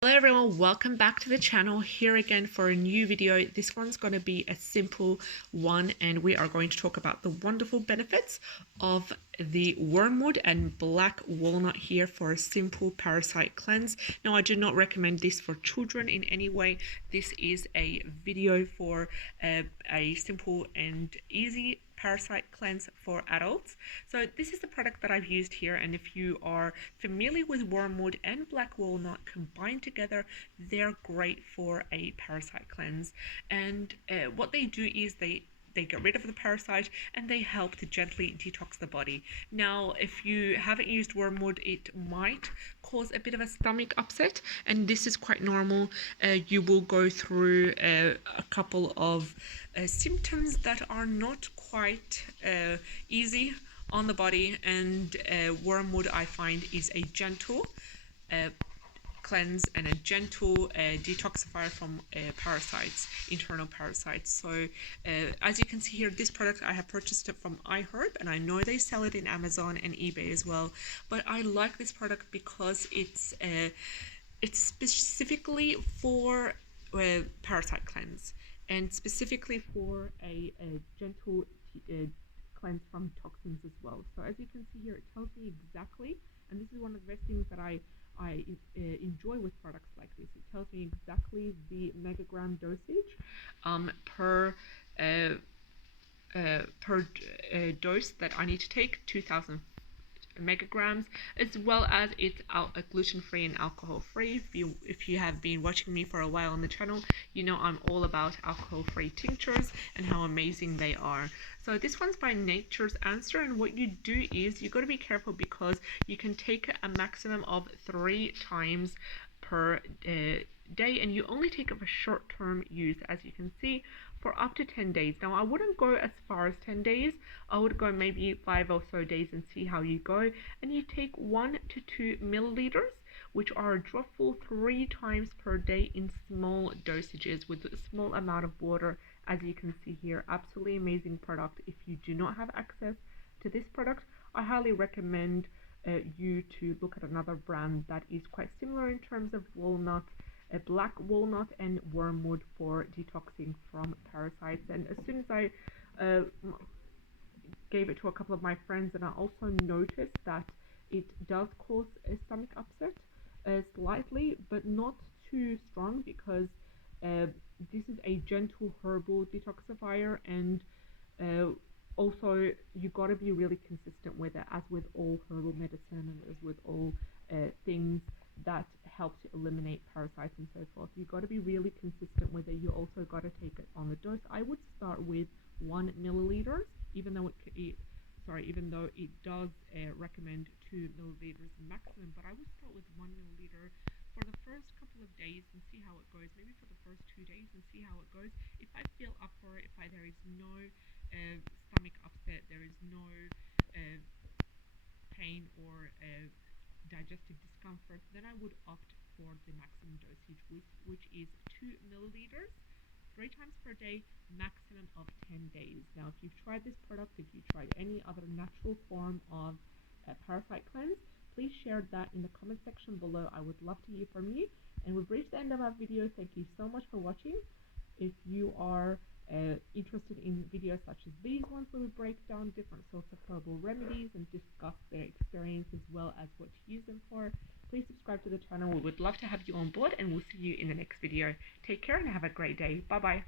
Hello everyone, welcome back to the channel. Here again for a new video. This one's going to be a simple one and we are going to talk about the wonderful benefits of the wormwood and black walnut here for a simple parasite cleanse. Now, I do not recommend this for children in any way. This is a video for a simple and easy parasite cleanse for adults. So this is the product that I've used here, and if you are familiar with wormwood and black walnut combined together, they're great for a parasite cleanse. And what they do is they get rid of the parasite and they help to gently detox the body. Now, if you haven't used wormwood, it might cause a bit of a stomach upset, and this is quite normal. You will go through a couple of symptoms that are not quite easy on the body, and wormwood, I find, is a gentle cleanse and a gentle detoxifier from parasites, internal parasites. So as you can see here, this product I have purchased it from iHerb, and I know they sell it in Amazon and eBay as well, but I like this product because it's specifically for parasite cleanse, and specifically for a gentle cleanse from toxins as well. So as you can see here, it tells me exactly, and this is one of the best things that I enjoy with products like this. It tells me exactly the megagram dosage per dose that I need to take, 2000 megagrams, as well as it's gluten-free and alcohol-free. If you have been watching me for a while on the channel, you know I'm all about alcohol-free tinctures and how amazing they are. So this one's by Nature's Answer, and what you do is you got to be careful because you can take a maximum of 3 times per day, and you only take it for short-term use, as you can see, for up to 10 days. Now, I wouldn't go as far as 10 days. I would go maybe 5 or so days and see how you go. And you take 1 to 2 milliliters, which are a dropful 3 times per day in small dosages with a small amount of water, as you can see here. Absolutely amazing product. If you do not have access to this product, I highly recommend you to look at another brand that is quite similar in terms of walnut, black walnut and wormwood for detoxing from parasites. And as soon as I gave it to a couple of my friends, and I also noticed that it does cause a stomach upset slightly, but not too strong, because this is a gentle herbal detoxifier, and also you got to be really consistent with it, as with all herbal medicine and as with all things that help to eliminate parasites and so forth. You got to be really consistent with it. You also got to take it on the dose. I would start with 1 milliliter, even though it does recommend 2 milliliters maximum, but I would start with 1 milliliter for the first couple of days and see how it goes. Maybe for the first 2 days and see how it goes. If I feel up for it, there is no stomach upset, there is no pain or digestive discomfort, then I would opt for the maximum dosage, which is 2 milliliters 3 times per day, maximum of 10 days. Now, if you've tried this product, if you've tried any other natural form of parasite cleanse, please share that in the comment section below. I would love to hear from you. And we've reached the end of our video. Thank you so much for watching. If you are interested in videos such as these ones, where we break down different sorts of herbal remedies and discuss their experience as well as what to use them for, please subscribe to the channel. We would love to have you on board, and we'll see you in the next video. Take care and have a great day. Bye bye.